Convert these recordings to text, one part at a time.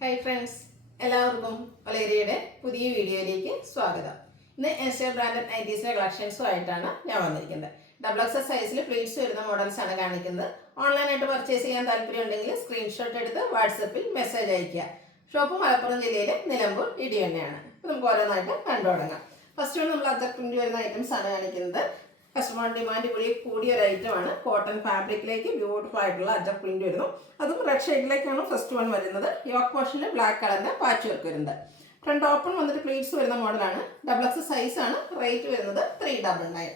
Hi friends, എല്ലാവർക്കും വലേരിയയുടെ പുതിയ വീഡിയോയിലേക്ക് സ്വാഗതം. ഇന്ന് എൻസ്റ്റർ ബ്രാൻഡഡ് നൈറ്റീസിന്റെ കളക്ഷൻസുമായിട്ടാണ് ഞാൻ വന്നിരിക്കുന്നത്. ഡബിൾ എക്സൽ സൈസിൽ പ്ലീറ്റ്സ് വരുന്ന മോഡൽസ് ആണ് കാണിക്കുന്നത്. ഓൺലൈനായിട്ട് പർച്ചേസ് ചെയ്യാൻ താല്പര്യം ഉണ്ടെങ്കിൽ സ്ക്രീൻഷോട്ട് എടുത്ത് വാട്സപ്പിൽ മെസ്സേജ് അയയ്ക്കുക. ഷോപ്പ് മലപ്പുറം ജില്ലയിലെ നിലമ്പൂർ ഇടി തന്നെയാണ്. അപ്പോൾ നമുക്ക് ഓരോന്നായിട്ട് കണ്ടു തുടങ്ങാം. ഫസ്റ്റ് വൺ നമ്മൾ അജർ പ്രിന്റ് വരുന്ന ഐറ്റംസ് ആണ് കാണിക്കുന്നത്. കസ്റ്റമർ ഡിമാൻഡ് കൂടിയ ഒരു ഐറ്റമാണ്. കോട്ടൺ ഫാബ്രിക്കിലേക്ക് ബ്യൂട്ടിഫുൾ ആയിട്ടുള്ള അജർ പ്രിന്റ് വരുന്നു. അതും റെഡ് ഷെയ്ഡിലേക്കാണ് ഫസ്റ്റ് വൺ വരുന്നത്. യോക്ക് പോർഷനിൽ ബ്ലാക്ക് കളറിന്റെ പാച്ച് വർക്ക് വരുന്നത്. ഫ്രണ്ട് ഓപ്പൺ വന്നിട്ട് പ്ലീറ്റ്സ് വരുന്ന മോഡലാണ്. ഡബിൾ എക്സ് സൈസ് ആണ്. റേറ്റ് വരുന്നത് 399.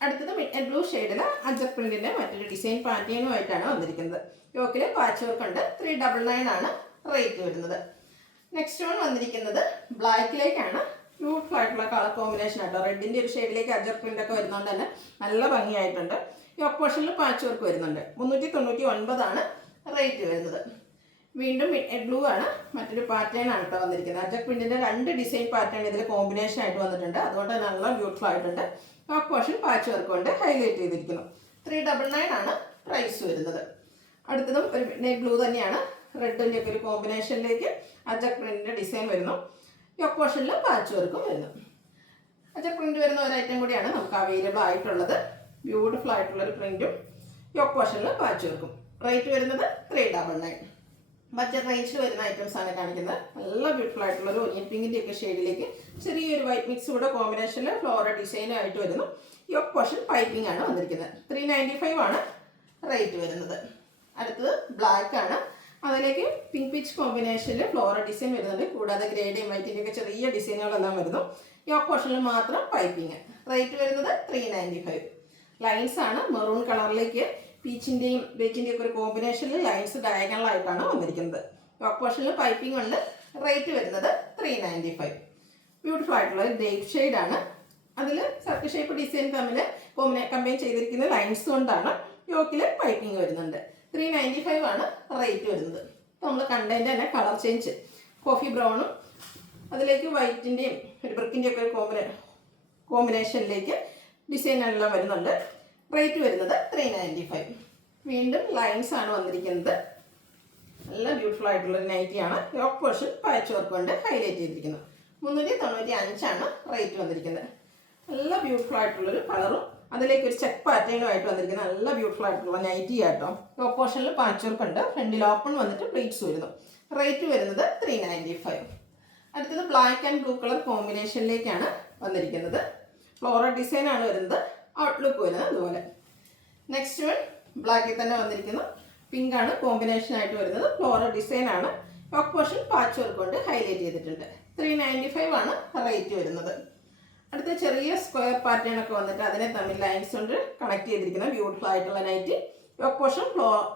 അടുത്തത് മിഡ് ബ്ലൂ ഷെയ്ഡിൽ അജർ പ്രിന്റിന്റെ മറ്റൊരു ഡിസൈൻ പാറ്റേണുമായിട്ടാണ് വന്നിരിക്കുന്നത്. യോക്കിൽ പാച്ച് വർക്ക് ഉണ്ട്. 399 ആണ് റേറ്റ് വരുന്നത്. നെക്സ്റ്റ് വൺ വന്നിരിക്കുന്നത് ബ്ലാക്കിലേക്കാണ്. ബ്യൂട്ടിഫുൾ ആയിട്ടുള്ള കളർ കോമ്പിനേഷൻ ആട്ടോ. റെഡിൻ്റെ ഒരു ഷെയ്ഡിലേക്ക് അജർ പ്രിന്റ് ഒക്കെ വരുന്നതുകൊണ്ട് തന്നെ നല്ല ഭംഗിയായിട്ടുണ്ട്. ഈ ഓപ്പോഷനിൽ പാച്ച് വർക്ക് വരുന്നുണ്ട്. 399 ആണ് റേറ്റ് വരുന്നത്. വീണ്ടും ബ്ലൂ ആണ്. മറ്റൊരു പാറ്റേൺ ആണ് കേട്ടോ വന്നിരിക്കുന്നത്. അജർ പ്രിന്റിന്റെ രണ്ട് ഡിസൈൻ പാറ്റേൺ ഇതിൽ കോമ്പിനേഷൻ ആയിട്ട് വന്നിട്ടുണ്ട്. അതുകൊണ്ട് നല്ല ബ്യൂട്ടിഫുൾ ആയിട്ടുണ്ട്. ഓപ്പോഷൻ പാച്ച് വർക്ക് കൊണ്ട് ഹൈലൈറ്റ് ചെയ്തിരിക്കുന്നു. 399 ആണ് പ്രൈസ് വരുന്നത്. അടുത്തതും ഒരു ബ്ലൂ തന്നെയാണ്. റെഡിൻ്റെ ഒക്കെ ഒരു കോമ്പിനേഷനിലേക്ക് അജർ പ്രിന്റിന്റെ ഡിസൈൻ വരുന്നു. യോക്ക് പോർഷനിൽ പാച്ച് വർക്കും വരുന്നു. അജർ പ്രിന്റ് വരുന്ന ഒരു ഐറ്റം കൂടിയാണ് നമുക്ക് അവൈലബിൾ ആയിട്ടുള്ളത്. ബ്യൂട്ടിഫുൾ ആയിട്ടുള്ളൊരു പ്രിന്റും യോക്ക് പോർഷനിൽ പാച്ച് വർക്കും. റേറ്റ് വരുന്നത് 399. ബഡ്ജറ്റ് റേഞ്ചിൽ വരുന്ന ഐറ്റംസ് ആണ് കാണിക്കുന്നത്. നല്ല ബ്യൂട്ടിഫുൾ ആയിട്ടുള്ള ഒരു ഒനിയൻ പിങ്കിൻ്റെ ഒക്കെ ഷെയ്ഡിലേക്ക് ചെറിയൊരു വൈറ്റ് മിക്സ് കൂടെ കോമ്പിനേഷനിൽ ഫ്ലോറൽ ഡിസൈൻ ആയിട്ട് വരുന്നു. യോക്ക് പോർഷൻ പൈപ്പിംഗ് ആണ് വന്നിരിക്കുന്നത്. 395 ആണ് റേറ്റ് വരുന്നത്. അടുത്തത് ബ്ലാക്ക് ആണ്. അതിലേക്ക് പിങ്ക് പിച്ച് കോമ്പിനേഷനിൽ ഫ്ലോറൽ ഡിസൈൻ വരുന്നുണ്ട്. കൂടാതെ ഗ്രേഡിയും വൈറ്റിൻ്റെ ഒക്കെ ചെറിയ ഡിസൈനുകളെല്ലാം വരുന്നു. യോക്ക് പോർഷനിൽ മാത്രം പൈപ്പിംഗ്. റേറ്റ് വരുന്നത് 395. ലൈൻസ് ആണ്. മെറൂൺ കളറിലേക്ക് പീച്ചിൻ്റെയും ബേച്ചിൻ്റെയും ഒക്കെ ഒരു കോമ്പിനേഷനിൽ ലൈൻസ് ഡയഗണലായിട്ടാണ് വന്നിരിക്കുന്നത്. യോക്ക് പോർഷനിൽ പൈപ്പിംഗ് ഉണ്ട്. റേറ്റ് വരുന്നത് 395. ബ്യൂട്ടിഫുൾ ആയിട്ടുള്ള ഒരു ഡേറ്റ് ഷെയ്ഡാണ്. അതിൽ സർക്കിൾ ഷേപ്പ് ഡിസൈൻ തമ്മിൽ കമ്പൈൻ ചെയ്തിരിക്കുന്ന ലൈൻസ് കൊണ്ടാണ് യോക്കിൽ പൈപ്പിംഗ് വരുന്നുണ്ട്. 395 ആണ് റേറ്റ് വരുന്നത്. അപ്പോൾ നമ്മൾ കണ്ടതിൻ്റെ തന്നെ കളർ ചേഞ്ച് കോഫി ബ്രൗണും അതിലേക്ക് വൈറ്റിൻ്റെയും ഒരു ബ്രിക്കിൻ്റെയും ഒക്കെ കോമ്പിനേഷനിലേക്ക് ഡിസൈനെല്ലാം വരുന്നുണ്ട്. റേറ്റ് വരുന്നത് 395. വീണ്ടും ലൈൻസ് ആണ് വന്നിരിക്കുന്നത്. നല്ല ബ്യൂട്ടിഫുൾ ആയിട്ടുള്ളൊരു നൈറ്റിയാണ്. യോക്ക് പോർഷൻ പാച്ച് വർക്ക് കൊണ്ട് ഹൈലൈറ്റ് ചെയ്തിരിക്കുന്നത്. 395 ആണ് റേറ്റ് വന്നിരിക്കുന്നത്. നല്ല ബ്യൂട്ടിഫുൾ ആയിട്ടുള്ളൊരു കളറും അതിലേക്ക് ഒരു ചെക്ക് പാറ്റേണുമായിട്ട് വന്നിരിക്കുന്നത്. നല്ല ബ്യൂട്ടിഫുൾ ആയിട്ടുള്ള നൈറ്റി ആട്ടോ. യോക്ക് പോർഷനിൽ പാച്ച് വർക്ക് ഉണ്ട്. ഫ്രണ്ടിൽ ഓപ്പൺ വന്നിട്ട് പ്ലീറ്റ്സ് വരുന്നു. റേറ്റ് വരുന്നത് 395. അടുത്തത് ബ്ലാക്ക് ആൻഡ് ബ്ലൂ കളർ കോമ്പിനേഷനിലേക്കാണ് വന്നിരിക്കുന്നത്. ഫ്ലോറൽ ഡിസൈൻ ആണ് വരുന്നത്. ഔട്ട്ലുക്ക് വരുന്നത് അതുപോലെ. നെക്സ്റ്റ് വൺ ബ്ലാക്കിൽ തന്നെ വന്നിരിക്കുന്നു. പിങ്ക് ആണ് കോമ്പിനേഷൻ ആയിട്ട് വരുന്നത്. ഫ്ലോറൽ ഡിസൈൻ ആണ്. യോക്ക് പോർഷൻ പാച്ച് വർക്ക് കൊണ്ട് ഹൈലൈറ്റ് ചെയ്തിട്ടുണ്ട്. 395 ആണ് റേറ്റ് വരുന്നത്. അടുത്ത ചെറിയ സ്ക്വയർ പാറ്റേൺ ഒക്കെ വന്നിട്ട് അതിനെ തമ്മിൽ ലൈൻസ് കൊണ്ട് കണക്ട് ചെയ്തിരിക്കുന്ന ബ്യൂട്ടിഫുൾ ആയിട്ടുള്ള നൈറ്റി. യോക്ക് പോർഷൻ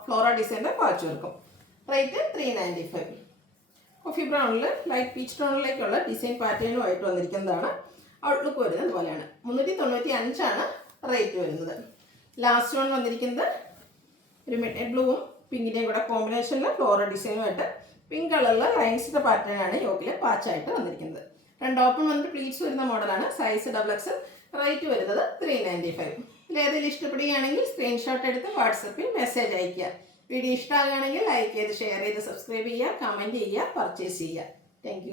ഫ്ലോറൽ ഡിസൈൻ്റെ പാച്ച് വർക്കും. റേറ്റ് 395. കോഫി ബ്രൗണിൽ ലൈറ്റ് പീച്ച് ടോണിലേക്കുള്ള ഡിസൈൻ പാറ്റേണുമായിട്ട് വന്നിരിക്കുന്നതാണ്. ഔട്ട്ലുക്ക് വരുന്നത് അതുപോലെയാണ്. 395 ആണ് റേറ്റ് വരുന്നത്. ലാസ്റ്റ് വൺ വന്നിരിക്കുന്നത് ഒരു മിഡ് ബ്ലൂവും പിങ്കിൻ്റെയും കൂടെ കോമ്പിനേഷനിൽ ഫ്ലോറൽ ഡിസൈനുമായിട്ട് പിങ്ക് കളറിലെ ലൈൻസിൻ്റെ പാറ്റേൺ ആണ് യോക്കിൽ പാച്ചായിട്ട് വന്നിരിക്കുന്നത്. രണ്ട് ഓപ്പൺ വന്നിട്ട് പ്ലീറ്റ്സ് വരുന്ന മോഡലാണ്. Size double X. റേറ്റ് വരുന്നത് 395. ഇതിലേതെങ്കിലും ഇഷ്ടപ്പെടുകയാണെങ്കിൽ സ്ക്രീൻഷോട്ട് എടുത്ത് വാട്സപ്പിൽ മെസ്സേജ് അയയ്ക്കുക. വീഡിയോ ഇഷ്ടമാകുകയാണെങ്കിൽ ലൈക്ക് ചെയ്ത് ഷെയർ ചെയ്ത് സബ്സ്ക്രൈബ് ചെയ്യുക, കമൻറ്റ് ചെയ്യുക, പർച്ചേസ് ചെയ്യുക. താങ്ക്